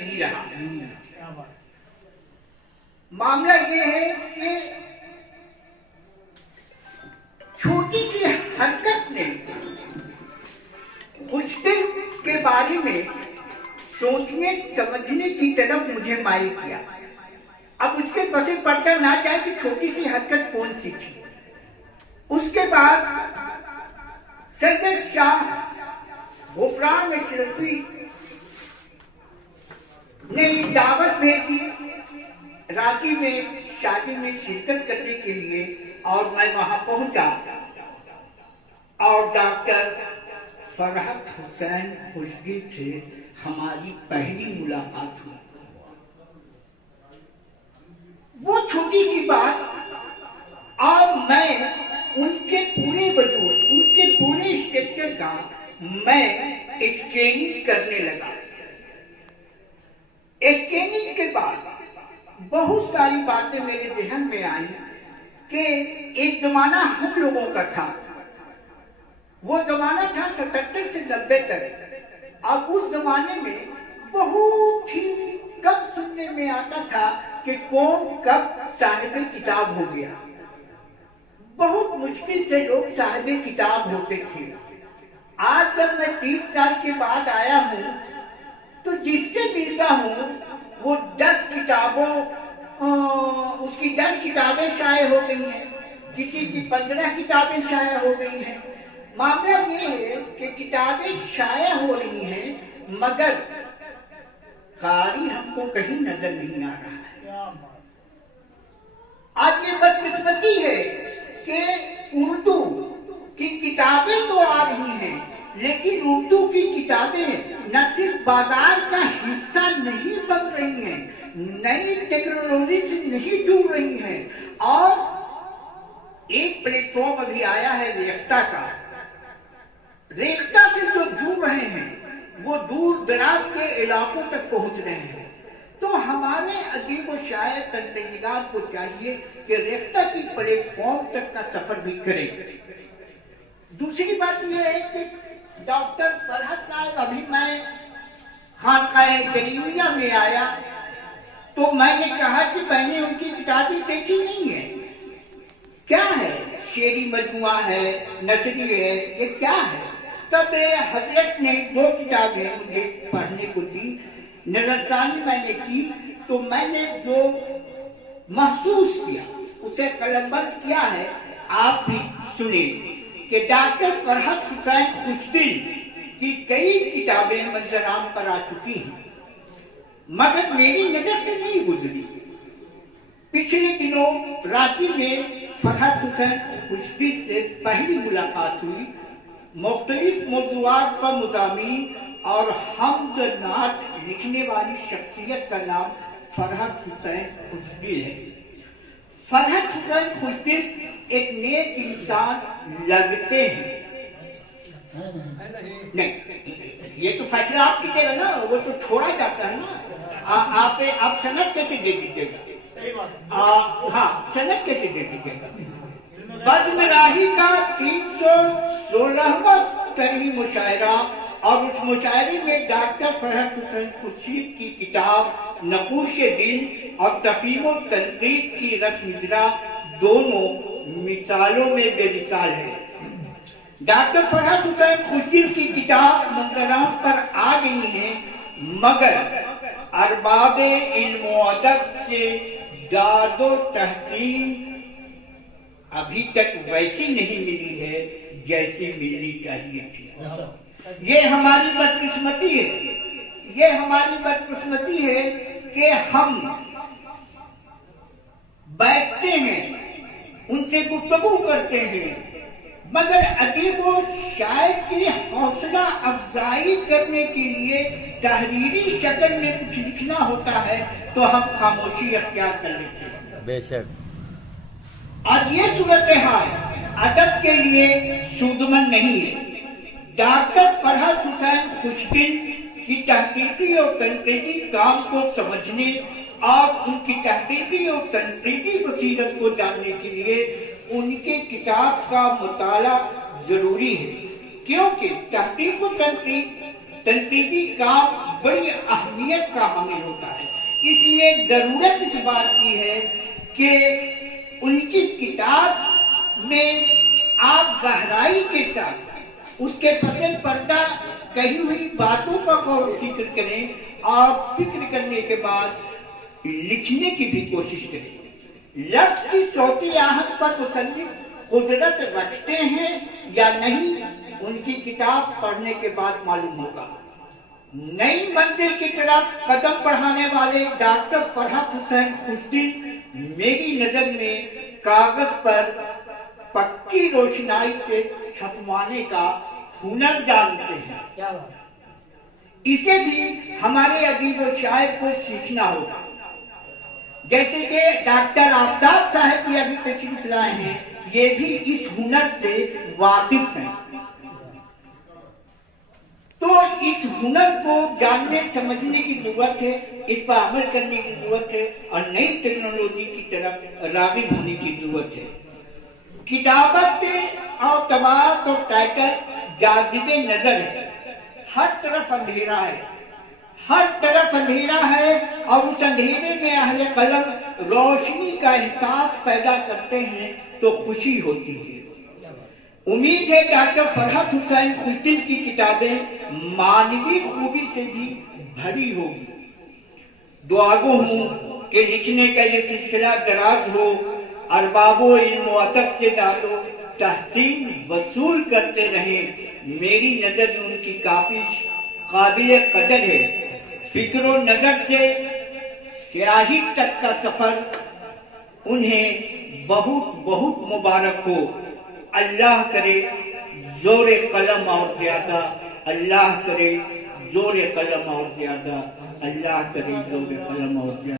نہیں رہا۔ معاملہ یہ ہے کہ چھوٹی سی حرکت نے خوشدل کے بارے میں سوچنے سمجھنے کی طرف مجھے مائل کیا۔ اب اس کے پس پردہ نہ جائے کہ چھوٹی سی حرکت کون سی تھی۔ اس کے بعد سید شاہ غفران اشرفی نے دعوت بھیجی رانچی میں شادی میں شرکت کرنے کے لیے، اور میں وہاں پہنچا اور ڈاکٹر فرحت حسین خوشدل سے ہماری پہلی ملاقات ہوئی۔ وہ چھوٹی سی بات اور میں ان کے پورے وجود، ان کے پورے اسٹرکچر کا میں اسکیننگ کرنے لگا۔ اسکیننگ کے بعد بہت ساری باتیں میرے ذہن میں آئیں کہ ایک زمانہ ہم لوگوں کا تھا، وہ زمانہ تھا 77 سے 90 تک، اور اس زمانے میں بہت ہی کم سننے میں آتا تھا کہ کون کب صاحب کتاب ہو گیا۔ بہت مشکل سے لوگ صاحب کتاب ہوتے تھے۔ آج جب میں 30 سال کے بعد آیا ہوں تو جس سے ملتا ہوں وہ 10 کتابوں، اس کی 10 کتابیں شائع ہو گئی ہیں، کسی کی 15 کتابیں شائع ہو گئی ہیں۔ معاملہ یہ ہے کہ کتابیں شائع ہو رہی ہیں مگر قاری ہم کو کہیں نظر نہیں آ رہا ہے۔ آج یہ بدقسمتی ہے کہ اردو کی کتابیں تو آ رہی ہیں لیکن اردو کی کتابیں نہ صرف بازار کا حصہ نہیں بن رہی ہیں، نئی ٹیکنالوجی سے نہیں جڑ رہی ہیں، اور ایک پلیٹ فارم ابھی آیا ہے ریختہ کا۔ ریختہ سے جو جڑ رہے ہیں وہ دور دراز کے علاقوں تک پہنچ رہے ہیں۔ تو ہمارے ادیب و شاعر تنقیدات کو چاہیے کہ ریختہ کی پلیٹ فارم تک کا سفر بھی کریں۔ دوسری بات یہ ہے کہ ڈاکٹر فرحت صاحب، ابھی میں خانقاہ کریمیہ میں آیا تو میں نے کہا کہ میں نے ان کی کتابیں دیکھی نہیں ہے، کیا ہے؟ شعری مجموعہ ہے، نثری ہے، یہ کیا ہے؟ تب حضرت نے 2 کتابیں مجھے پڑھنے کو دی، نظرثانی میں نے کی، تو میں نے جو محسوس کیا اسے قلم بند کیا ہے، آپ بھی سنیں کہ ڈاکٹر فرحت حسین خوشدل کی کئی کتابیں منظر عام پر آ چکی ہیں مگر میری نظر سے نہیں گزری۔ پچھلے دنوں رانچی میں فرحت حسین خوشدل سے پہلی ملاقات ہوئی، مختلف موضوعات پر مضامین اور حمد نعت لکھنے والی شخصیت کا نام فرحت حسین خوشدل ہے۔ فرحت حسین خوشدل ایک نیک انسان لگتے ہیں، نہیں یہ تو فیصلہ آپ کیجیے گا نا، وہ تو چھوڑا جاتا ہے نا۔ آپ سند کیسے دے دیجیے گا؟ ہاں سند کیسے دے دیجیے گا؟ بدمراہی کا 316واں طرحی مشاعرہ، اور اس مشاعرے میں ڈاکٹر فرحت حسین خوشدل کی کتاب نقوش دل اور تفہیم و تنقید کی رسم اجرا دونوں مثالوں میں بے مثال ہے۔ ڈاکٹر فرحت حسین خوشدل کی کتاب منظر عام پر آ گئی ہیں مگر ارباب علم و ادب سے داد و تحسین ابھی تک ویسی نہیں ملی ہے جیسی ملنی چاہیے تھی۔ یہ ہماری بدقسمتی ہے، یہ ہماری بدقسمتی ہے کہ ہم بیٹھتے ہیں، ان سے گفتگو کرتے ہیں مگر ادیب و شاعر کی حوصلہ افزائی کرنے کے لیے تحریری شکل میں کچھ لکھنا ہوتا ہے تو ہم خاموشی اختیار کر لیتے ہیں۔ بے شک۔ اور یہ صورتحال ادب کے لیے سودمند نہیں ہے۔ ڈاکٹر فرحت حسین خوشدل کی تحقیقی اور تنقیدی کام کو سمجھنے اور ان کی تحقیقی اور تنقیدی بصیرت کو جاننے کے لیے ان کے کتاب کا مطالعہ ضروری ہے، کیونکہ تحقیق و تنقید تنقیدی کام بڑی اہمیت کا حامل ہوتا ہے، اس لیے ضرورت اس بات کی ہے کہ ان کی کتاب میں آپ گہرائی کے ساتھ اس کے پس پردہ کہی ہوئی باتوں کا غور و فکر کریں اور فکر کرنے کے بعد لکھنے کی بھی کوشش کریں۔ لفظ کی صوتی آہنگ پر مصنف قدرت رکھتے ہیں یا نہیں، ان کی کتاب پڑھنے کے بعد معلوم ہوگا۔ نئی منزل کی طرف قدم بڑھانے والے ڈاکٹر فرحت حسین خشتی میری نظر میں کاغذ پر پکی روشنائی سے چھپوانے کا ہنر جانتے ہیں۔ اسے بھی ہمارے ادیب و شاعر کو سیکھنا ہوگا، جیسے کہ ڈاکٹر آفتاب صاحب بھی ابھی تشریف لائے ہیں، یہ بھی اس ہنر سے واقف ہیں۔ تو اس ہنر کو جاننے سمجھنے کی ضرورت ہے، اس پر عمل کرنے کی ضرورت ہے اور نئی ٹیکنالوجی کی طرف راغب ہونے کی ضرورت ہے۔ کتابت اور طباعت اور ٹائٹل جاذب نظر ہے، ہر طرف اندھیرا ہے، ہر طرف اندھیرا ہے، اور اس اندھیرے میں اہل قلم روشنی کا احساس پیدا کرتے ہیں تو خوشی ہوتی ہے۔ امید ہے ڈاکٹر فرحت حسین خشتی کی کتابیں معنوی خوبی سے بھی بھری ہوگی۔ دعا گو ہوں کہ لکھنے کا یہ سلسلہ دراز ہو، ارباب و علم و ادب سے داد و تحسین وصول کرتے رہیں۔ میری نظر میں ان کی کافی قابل قدر ہے۔ فکر و نظر سے سیاہی تک کا سفر انہیں بہت بہت مبارک ہو۔ اللہ کرے زور قلم اور زیادہ، اللہ کرے زور قلم اور زیادہ، اللہ کرے زور قلم اور زیادہ۔